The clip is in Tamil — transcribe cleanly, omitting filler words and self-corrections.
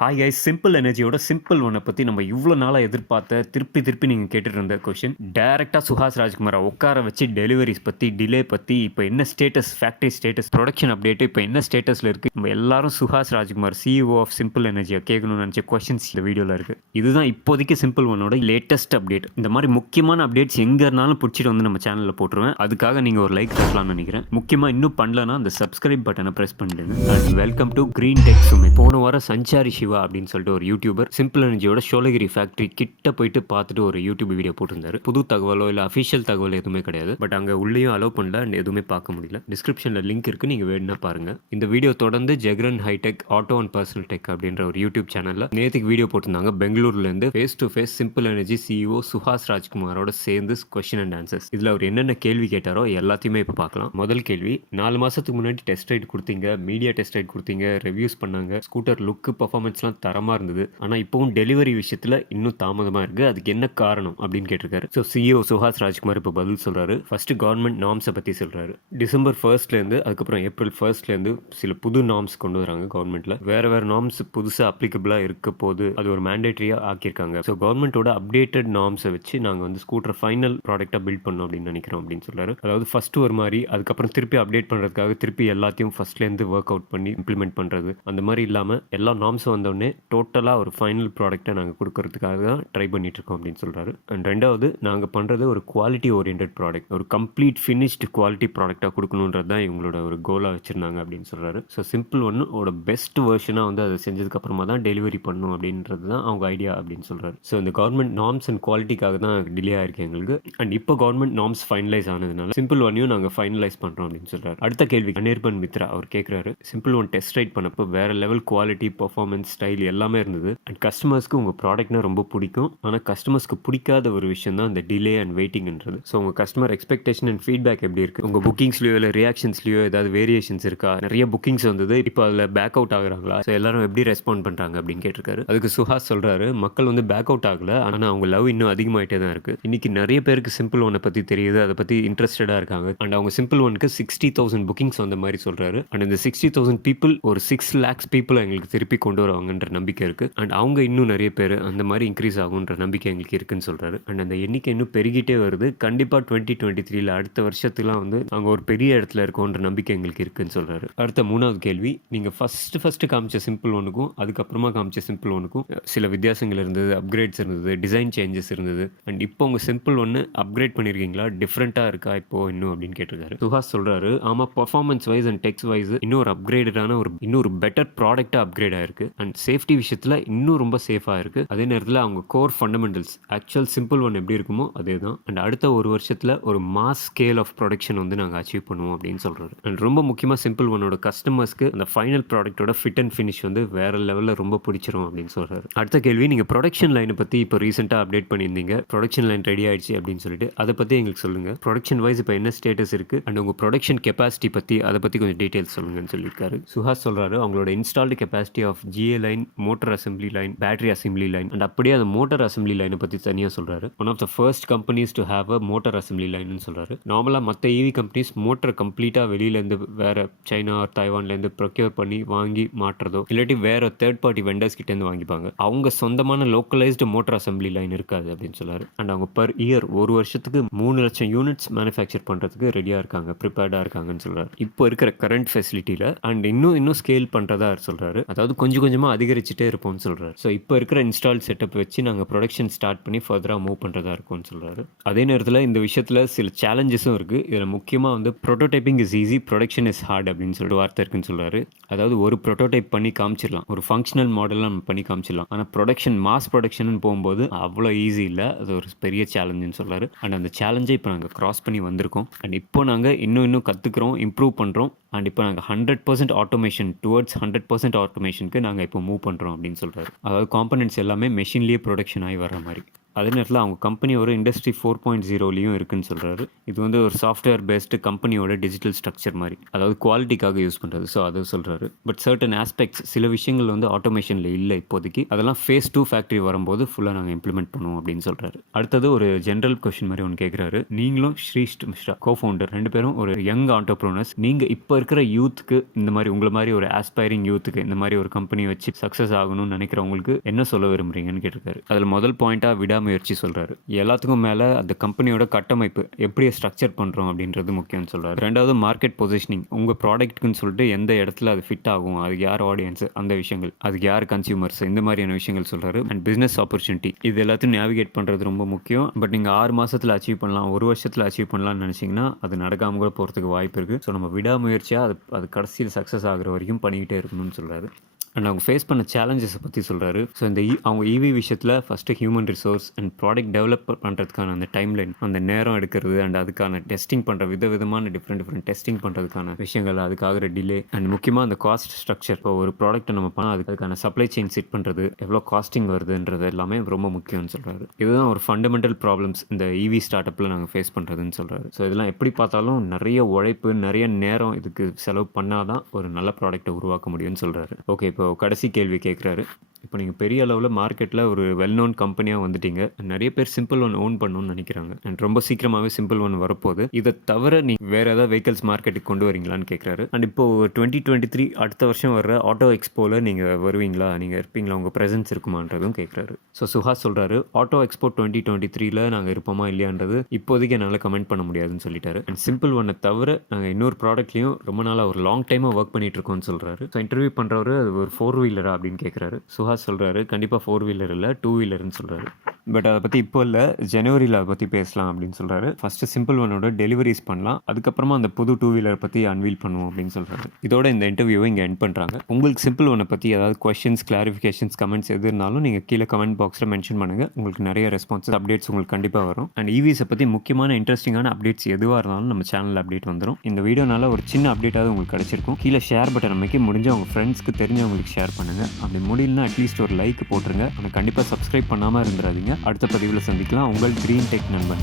ஹாய் கைஸ், சிம்பிள் எனர்ஜியோட சிம்பிள் ஒன்னை பற்றி நம்ம இவ்வளோ நாளாக எதிர்பார்த்த திருப்பி நீங்கள் கேட்டுட்டு இருந்த கொஷின் டேரெக்டாக சுஹாஸ் ராஜ்குமாரை உட்கார வச்சு டெலிவரிஸ் பற்றி, டிலே பற்றி, இப்போ என்ன status, factory status, production update இப்போ என்ன ஸ்டேட்டஸில் இருக்குது, நம்ம எல்லாரும் Suhas Rajkumar CEO of Simple எனர்ஜியை கேட்கணும்னு நினச்ச கொஷின்ஸ் இந்த வீடியோவில் இருக்குது. இதுதான் இப்போதைக்கு சிம்பிள் ஒன்னோட லேட்டஸ்ட் அப்டேட். இந்த மாதிரி முக்கியமான அப்டேட்ஸ் எங்கே இருந்தாலும் பிடிச்சிட்டு வந்து நம்ம சேனலில் போட்டுருவேன். அதுக்காக நீங்கள் ஒரு லைக் தரலாம்னு நினைக்கிறேன். முக்கியமாக இன்னும் பண்ணலன்னா அந்த சப்ஸ்கிரைப் பட்டனை ப்ரெஸ் பண்ணிடுங்க. And welcome to GreenTech Sumit. போன வாரம் சஞ்சாரி சிவா அப்படின்னு சொல்லிட்டு ஒரு யூடியூபர் சிம்பிள் எனர்ஜியோட ஷோலகிரி ஃபேக்டரி கிட்ட போயிட்டு பார்த்துட்டு ஒரு யூடியூப் வீடியோ போட்டிருந்தாரு. புது தகவலோ இல்லை அஃபிஷியல் தகவல் எதுவுமே கிடையாது. பட் அங்கே உள்ளேயும் அலோவ் பண்ணல அண்ட் எதுவுமே பார்க்க முடியல. டிஸ்கிரிப்ஷனில் லிங்க் இருக்குது, நீங்கள் வேணும்னா பாருங்க. இந்த வீடியோ தொடர்ந்து ஜெக்ரன் hi-tech auto and personal tech அப்படின்ற ஒரு யூடியூப் சேனலில் நேற்றுக்கு வீடியோ போட்டிருந்தாங்க. பெங்களூர்லேருந்து face to face Simple Energy CEO Suhas ராஜ்குமாரோட சேர்ந்து கொஸ்டின் அண்ட் ஆன்சர்ஸ். இதில் அவர் என்னென்ன கேள்வி கேட்டாரோ எல்லாத்தையுமே இப்போ பார்க்கலாம். முதல் கேள்வி, 4 மாதத்துக்கு முன்னாடி டெஸ்ட் ரைட் கொடுத்தீங்க, மீடியா டெஸ்ட் ரைட் கொடுத்தீங்க, ரிவ்யூஸ் பண்ணாங்க, ஸ்கூட்டர் லுக்கு பர்ஃபார்மன்ஸ்லாம் தரமாக இருந்தது. ஆனால் இப்போவும் டெலிவரி விஷயத்தில் இன்னும் தாமதமாக இருக்குது, அதுக்கு என்ன காரணம் அப்படின்னு கேட்டிருக்காரு. ஸோ சிஇஓ சுஹாஸ் ராஜ்குமார் இப்போ பதில் சொல்கிறாரு. ஃபர்ஸ்ட் கவர்மெண்ட் நார்ம்ஸை பற்றி சொல்கிறாரு. டிசம்பர் 1 அதுக்கப்புறம் ஏப்ரல் 1 சில புது நார்ம்ஸ் கொண்டு வராங்க கவர்மெண்ட்டில். வேறு நார்ம்ஸ் புதுசாக அப்ளிகபிளாக இருக்க போது அது ஒரு மேண்டேட்டரியாக ஆக்கியிருக்காங்க. ஸோ கவர்மெண்ட்டோட அப்டேட்டட் நார்ம்ஸை வச்சு நாங்கள் ஸ்கூட்டர் ஃபைனல் ப்ராடக்டாக பில்ட் பண்ணோம் அப்படின்னு நினைக்கிறோம் அப்படின்னு சொல்கிறாரு. அதாவது ஃபஸ்ட்டு ஒரு மாதிரி, அதுக்கப்புறம் திருப்பி அப்டேட் பண்ணுறதுக்காக திருப்பி எல்லாத்தையும் ஃபஸ்ட்லேருந்து ஒர்க் அவுட் பண்ணி இம்ப்ளிமெண்ட் பண்ணுறது, அந்த மாதிரி இல்லாமல் எல்லா நார்ம்ஸும் வந்தோடனே டோட்டலாக ஒரு ஃபைனல் ப்ராடக்ட்டை நாங்கள் கொடுக்கறதுக்காக தான் ட்ரை பண்ணிகிட்ருக்கோம் அப்படின்னு சொல்கிறாரு. அண்ட் ரெண்டாவது, நாங்கள் பண்ணுறது ஒரு குவாலிட்டி ஓரியன்ட் ப்ராடக்ட், ஒரு கம்ப்ளீட் ஃபினிஷ்டு குவாலிட்டி ப்ராடக்டாக கொடுக்கணுன்றது தான் இவங்களோட ஒரு கோலாக வச்சுருந்தாங்க அப்படின்னு சொல்கிறாரு. ஸோ சிம்பிள் ஒன்னோட பெஸ்ட் வெர்ஷனாக அதை செஞ்சதுக்கப்புறமா தான் டெலிவரி பண்ணணும் அப்படின்றது தான் அவங்க ஐடியா அப்படின்னு சொல்கிறாரு. ஸோ இந்த கவர்மெண்ட் நார்ம்ஸ் அண்ட் குவாலிட்டிக்காக தான் டிலே ஆயிருக்கு எங்களுக்கு. அண்ட் இப்போ கவர்மெண்ட் நார்ம்ஸ் ஃபைனலைஸ் ஆனதுனால சிம்பிள் ஒன்னையும் நாங்கள் ஃபைனலைஸ் பண்ணுறோம் அப்படின்னு சொல்கிறாரு. அடுத்த கேள்வி, அனிர்பன் மித்ரா அவர் கேட்குறாரு. சிம்பிள் ஒன் டெஸ்ட் ரைட் பண்ணப்போ வேறு லெவல் குவாலிட்டி, பர்ஃபார்மன்ஸ், ஸ்டைல் எல்லாமே இருந்தது. அண்ட் கஸ்டமர்ஸ்க்கு உங்கள் ப்ராடக்ட்னா ரொம்ப பிடிக்கும். ஆனால் கஸ்டமர்ஸ்க்கு பிடிக்காத ஒரு விஷயம் தான் இந்த டிலே அண்ட் வெயிட்டிங்ன்றது. ஸோ உங்கள் கஸ்டமர் எக்ஸ்பெக்டேஷன் அண்ட் ஃபீட்பேக் எப்படி இருக்குது, உங்கள் புக்கிங்ஸ்லையோ இல்லை ரியாக்ஷன்ஸ்லையோ ஏதாவது வேரியேஷன்ஸ் இருக்கா, நிறைய புக்கிங்ஸ் வந்தது, இப்போ அதில் பேக் அவுட் ஆகுறாங்களா, ஸோ எல்லாரும் எப்படி ரெஸ்பாண்ட் பண்ணுறாங்க அப்படின்னு கேட்டிருக்காரு. அதுக்கு சுஹாஸ் சொல்கிறாரு, மக்கள் பேக் அவுட் ஆகலை, ஆனால் அவங்க லவ் இன்னும் அதிகமாகிட்டே தான் இருக்குது. இன்றைக்கி நிறைய பேருக்கு சிம்பிள் ஒன்னை பற்றி தெரியுது, அதை பற்றி இன்ட்ரெஸ்டடாக இருக்காங்க. அண்ட் அவங்க சிம்பிள் ஒனுக்கு 60,000 புக்கிங்ஸ் வந்த மாதிரி சொல்கிறாரு. அண்ட் இந்த 60,000 பீப்புள் ஒரு 6 lakhs பீப்புளை எங்களுக்கு திருப்பி கொண்டு வருவாங்கன்ற நம்பிக்கை இருக்குது. அண்ட் அவங்க இன்னும் நிறைய பேர் அந்த மாதிரி இன்க்ரீஸ் ஆகுன்ற நம்பிக்கை எங்களுக்கு இருக்குன்னு சொல்கிறாரு. அண்ட் அந்த எண்ணிக்கை இன்னும் பெருகிட்டே வருது. கண்டிப்பாக 2023 அடுத்த வருஷத்துலாம் அங்கே ஒரு பெரிய இடத்துல இருக்கோன்ற நம்பிக்கை எங்களுக்கு இருக்குன்னு சொல்கிறாரு. அடுத்த 3வது கேள்வி, நீங்கள் ஃபஸ்ட்டு காமிச்ச சிம்பிள் ஒன்றுக்கும் அதுக்கப்புறமா காமிச்ச சிம்பிள் ஒன்றுக்கும் சில வித்தியாசங்கள் இருந்தது, அப்கிரேட்ஸ் இருந்தது, டிசைன் சேஞ்சஸ் இருந்தது. அண்ட் இப்போ உங்கள் சிம்பிள் ஒன்று அப்கிரேட் பண்ணியிருக்கீங்களா, டிஃப்ரெண்ட்டாக இருக்கா இப்போ இன்னும் அப்படின்னு கேட்டிருக்காரு. சுஹாஸ் சொல்கிறாரு, ஆமாம், performance wise and techs wise இன்னொரு அப்கிரேடடான இன்னொரு பெட்டர் ப்ராடக்டாக அப்கிரேட் ஆயிருக்கு. அண்ட் சேஃப்டி விஷயத்தில் இன்னும் ரொம்ப சேஃபாக இருக்குது. அதே நேரத்தில் அவங்க core fundamentals actual simple one எப்படி இருக்குமோ அதே தான். அண்ட் அடுத்த ஒரு வருஷத்தில் ஒரு மாஸ் ஸ்கேல் ஆஃப் ப்ரொடக்ஷன் நாங்கள் அச்சீவ் பண்ணுவோம் அப்படின்னு சொல்கிறாரு. அண்ட் ரொம்ப முக்கியமாக சிம்பிள் ஒன்னோட கஸ்டமர்ஸ்க்கு அந்த ஃபைனல் ப்ராடக்ட்டோட ஃபிட் அண்ட் ஃபினிஷ் வேறு லெவலில் ரொம்ப பிடிச்சிரும் அப்படின்னு சொல்கிறாரு. அடுத்த கேள்வி, நீங்கள் ப்ரொடக்ஷன் லைனை பற்றி இப்போ ரீசெண்டாக அப்டேட் பண்ணியிருந்தீங்க, ப்ரொடக்ஷன் லைன் ரெடி ஆயிடுச்சு அப்படின்னு சொல்லிட்டு அதை பற்றி எங்களுக்கு சொல்லுங்கள். ப்ரொடக்ஷன் வைஸ் இப்போ என்ன ஸ்டேட்டஸ் இருக்குது, அண்ட் உங்கள் ப்ரொடக்ஷன் கெப்பாசிட்டி பற்றி அதை பற்றி கொஞ்சம் டீட்டெயில்ஸ் சொல்லுங்கன்னு சொல்லியிருக்காரு. சுஹாஸ் சொல்கிறாரு, அவங்களோட installed capacity of GA line, motor assembly line, battery assembly line, and அப்படியே அந்த மோட்டர் அசம்பிளி லைனை பற்றி தனியாக சொல்கிறாரு. One of the first companies to have a motor assembly லைன்னு சொல்கிறாரு. நார்மலாக மற்ற EV கம்பெனிஸ் மோட்டர் கம்ப்ளீட்டாக வெளியிலேருந்து வேறு சைனா, தைவான்லேருந்து ப்ரொக்யூர் பண்ணி வாங்கி மாட்டுறதோ இல்லாட்டி வேறு தேர்ட் பார்ட்டி வெண்டர்ஸ் கிட்டேருந்து வாங்கிப்பாங்க. அவங்க சொந்தமான லோக்கலைஸ்டு மோட்டர் அசம்பிளி லைன் இருக்காது அப்படின்னு சொல்கிறாரு. அண்ட் அவங்க பர் இயர் ஒரு வருஷத்துக்கு 3 லட்சம் யூனிட்ஸ் மேனுஃபேக்சர் பண்ணுறதுக்கு ரெடியாக இருக்காங்க, ப்ரிப்பேர்டாக இருக்காங்கன்னு சொல்கிறாரு. இப்போ இருக்கிற கரண்ட் ஃபெசிலிட்டியில் அண்ட் இன்னும் ஸ்கேல் பண்ணுறதா சொல்கிறாரு. அதாவது கொஞ்சம் கொஞ்சமாக அதிகரிச்சுட்டே இருப்போம்னு சொல்கிறாரு. ஸோ இப்போ இருக்கிற இன்ஸ்டால் செட்டப் வச்சு நாங்கள் ப்ரொடக்ஷன் ஸ்டார்ட் பண்ணி ஃபர்தராக மூவ் பண்ணுறதா இருக்கும்னு சொல்கிறாரு. அதே நேரத்தில் இந்த விஷயத்தில் சில சேலஞ்சஸும் இருக்குது. இதில் முக்கியமாக prototyping is easy, production is hard அப்படின்னு சொல்லிட்டு வார்த்தை இருக்குன்னு சொல்கிறாரு. அதாவது ஒரு ப்ரோட்டோடைப் பண்ணி காமிச்சிடலாம், ஒரு ஃபங்க்ஷனல் மாடலாக நம்ம பண்ணி காமிச்சிடலாம். ஆனால் ப்ரொடக்ஷன், மாஸ் ப்ரொடக்ஷன் போகும்போது அவ்வளோ ஈஸி இல்லை, அது ஒரு பெரிய சேலஞ்சுன்னு சொல்கிறாரு. அண்ட் அந்த சேலஞ்சை இப்போ நாங்கள் கிராஸ் பண்ணி வந்திருக்கோம். அண்ட் இப்போ நாங்கள் இன்னும் கற்றுக்குறோம், இம்ப்ரூவ் பண்ணுறோம். அண்ட் இப்போ நாங்கள் 100% ஆட்டோமேஷன் டுவர்ட்ஸ் 100% ஆட்டோமேஷனுக்கு நாங்கள் இப்போ மூவ் பண்ணுறோம் அப்படின்னு சொல்கிறாரு. அதாவது காம்பனன்ட்ஸ் எல்லாமே மெஷின்லேயே ப்ரொடக்ஷன் ஆகி வர்ற மாதிரி. அதே நேரத்தில் அவங்க கம்பெனியோட இண்டஸ்ட்ரி 4.0லையும் இருக்குன்னு சொல்கிறாரு. இது வந்து ஒரு சாஃப்ட்வேர் பேஸ்டு கம்பெனியோட டிஜிட்டல் ஸ்ட்ரக்சர் மாதிரி, அதாவது குவாலிட்டிக்காக யூஸ் பண்ணுறது. ஸோ அதை சொல்கிறாரு. பட் சர்டன் ஆஸ்பெக்ட்ஸ், சில விஷயங்கள் வந்து ஆட்டோமேஷனில் இல்லை இப்போதைக்கு, அதெல்லாம் ஃபேஸ் 2 ஃபேக்ட்ரி வரும்போது ஃபுல்லாக நாங்கள் இம்ப்ளிமெண்ட் பண்ணுவோம் அப்படின்னு சொல்கிறாரு. அடுத்தது ஒரு ஜென்ரல் கொஸ்டின் மாதிரி ஒன்று கேட்குறாரு. நீங்களும் ஸ்ரீஷ்ட் மிஸ்ரா கோஃபவுண்டர் 2 பேரும் ஒரு யங் ஆண்டர்ப்ரனர்ஸ். நீங்கள் இப்போ இருக்கிற யூத்துக்கு, இந்த மாதிரி உங்களை மாதிரி ஒரு ஆஸ்பைரிங் யூத்துக்கு இந்த மாதிரி ஒரு கம்பெனி வச்சு சக்ஸஸ் ஆகணும்னு நினைக்கிறவங்களுக்கு என்ன சொல்ல விரும்புறீங்கன்னு கேட்டிருக்காரு. அதில் முதல் பாயிண்டாக விடாமுயற்சி சொல்கிறாரு. எல்லாத்துக்கும் மேலே அந்த கம்பெனியோட கட்டமைப்பு எப்படி ஸ்ட்ரக்சர் பண்ணுறோம் அப்படின்றது முக்கியம்னு சொல்கிறாரு. ரெண்டாவது மார்க்கெட் பொசிஷனிங், உங்கள் ப்ராடக்ட்க்குன்னு சொல்லிட்டு எந்த இடத்துல அது ஃபிட் ஆகும், அதுக்கு யார் ஆடியன்ஸ், அந்த விஷயங்கள், அதுக்கு யார் கன்சியூமர்ஸ், இந்த மாதிரியான விஷயங்கள் சொல்கிறாரு. அண்ட் பிஸ்னஸ் ஆப்பர்ச்சுனிட்டி, இது எல்லாத்தையும் நேவிகேட் பண்ணுறது ரொம்ப முக்கியம். பட் நீங்கள் 6 மாதத்தில் அச்சீவ் பண்ணலாம், 1 வருஷத்தில் அச்சீவ் பண்ணலாம்னு நினச்சிங்கன்னா அது நடக்காமல் கூட போகிறதுக்கு வாய்ப்பு இருக்குது. ஸோ நம்ம விடாமுயற்சியாக அது கடைசியில் சக்ஸஸ் ஆகிற வரைக்கும் பண்ணிக்கிட்டே இருக்கணும்னு சொல்கிறாரு. அண்ட் அவங்க ஃபேஸ் பண்ண சேலஞ்சஸை பற்றி சொல்கிறாரு. ஸோ இந்த அவங்க இவி விஷயத்தில் first human resource and product develop பண்ணுறதுக்கான அந்த டைம்லைன், அந்த நேரம் எடுக்கிறது, அண்ட் அதுக்கான டெஸ்டிங் பண்ணுற விதமான டிஃப்ரெண்ட் டெஸ்டிங் பண்ணுறதுக்கான விஷயங்கள், அதுக்காக டிலே, அண்ட் முக்கியமாக அந்த காஸ்ட் ஸ்ட்ரக்சர். இப்போ ஒரு ப்ராடக்ட்டை நம்ம பண்ணால் அதுக்கான சப்ளை செயின் செட் பண்ணுறது, எவ்வளோ காஸ்டிங் வருதுன்றது எல்லாமே ரொம்ப முக்கியம்னு சொல்கிறாரு. இதுதான் ஒரு ஃபண்டமெண்டல் ப்ராப்ளம்ஸ் இந்த இவி ஸ்டார்ட் அப்பில் நாங்கள் ஃபேஸ் பண்ணுறதுன்னு சொல்கிறாரு. ஸோ இதெல்லாம் எப்படி பார்த்தாலும் நிறைய உழைப்பு, நிறைய நேரம் இதுக்கு செலவு பண்ணால் தான் ஒரு நல்ல ப்ராடக்ட்டை உருவாக்க முடியும்னு சொல்கிறாரு. ஓகே, இப்போ கடைசி கேள்வி கேட்குறாரு. இப்போ நீங்கள் பெரிய அளவில் மார்க்கெட்டில் ஒரு வெல் நோன் கம்பெனியாக வந்துட்டீங்க. நிறைய பேர் சிம்பிள் ஒன் ஓன் பண்ணணும்னு நினைக்கிறாங்க. அண்ட் ரொம்ப சீக்கிரமாகவே சிம்பிள் ஒன் வரப்போகுது. இதை தவிர நீங்கள் வேறு ஏதாவது வெஹிக்கல்ஸ் மார்க்கெட்டுக்கு கொண்டு வரீங்களான்னு கேட்குறாரு. அண்ட் இப்போது 2023 அடுத்த வருஷம் வர்ற ஆட்டோ எக்ஸ்போவில் நீங்கள் வருவீங்களா, நீங்கள் இருப்பீங்களா, உங்கள் ப்ரெசன்ஸ் இருக்குமான்றதும் கேட்குறாரு. ஸோ சுஹாஸ் சொல்கிறாரு, ஆட்டோ எக்ஸ்போ 2023ல் நாங்கள் இருப்போமா இல்லையான்றது இப்போதைக்கு என்னால் கமெண்ட் பண்ண முடியாதுன்னு சொல்லிட்டாரு. அண்ட் சிம்பிள் ஒன்னை தவிர நாங்கள் இன்னொரு ப்ராடக்ட்லையும் ரொம்ப நாளாக ஒரு லாங் டைமாக ஒர்க் பண்ணிட்டு இருக்கோம்னு சொல்கிறாரு. ஸோ இன்டர்வியூ பண்ணுறவர் அது ஒரு 4 வீலரா அப்படின்னு கேட்குறாரு. சுஹாஸ் சொல்கிறாரு, கண்டிப்பாக 4 வீலர் இல்லை, 2 வீலர்னு சொல்கிறாரு. பட் அதை பற்றி இப்போ இல்லை, ஜனவரியில் அதை பற்றி பேசலாம் அப்படின்னு சொல்கிறாரு. ஃபஸ்ட்டு சிம்பிள் ஒன்னோட டெலிவரிஸ் பண்ணலாம், அதுக்கப்புறமா அந்த புது 2 வீலர் பற்றி அன்வீல் பண்ணுவோம் அப்படின்னு சொல்கிறாரு. இதோட இந்த இன்டர்வியூவை இங்கே எண்ட் பண்ணுறாங்க. உங்களுக்கு சிம்பிள் ஒன்னை பற்றி ஏதாவது கொஸ்டின்ஸ், கிளாரிஃபிகேஷன்ஸ், கமெண்ட்ஸ் எது இருந்தாலும் நீங்கள் கீழே கமெண்ட் பாக்ஸில் மென்ஷன் பண்ணுங்கள். உங்களுக்கு நிறைய ரெஸ்பான்சஸ், அப்டேட்ஸ் உங்களுக்கு கண்டிப்பாக வரும். அண்ட் இவிஸை பற்றி முக்கியமான இன்ட்ரெஸ்டிங்கான அப்டேட்ஸ் எதுவாக இருந்தாலும் நம்ம சேனலில் அப்டேட் வந்துடும். இந்த வீடியோனால ஒரு சின்ன அப்டேட்டாவது உங்களுக்கு கிடச்சிருக்கும். கீழே ஷேர் பட்டன் அமைக்க முடிஞ்ச உங்கள் ஃப்ரெண்ட்ஸ்க்கு தெரிஞ்சவங்களுக்கு ஷேர் பண்ணுங்கள். அப்படி முடியலன்னா அட்லீஸ்ட் ஒரு லைக் போட்டுருங்க. ஆனால் கண்டிப்பாக சப்ஸ்கிரைப் பண்ணாமல் இருந்துடாதீங்க. அடுத்த பதிவில் சந்திக்கலாம். உங்கள் கிரீன் டெக் நண்பன்.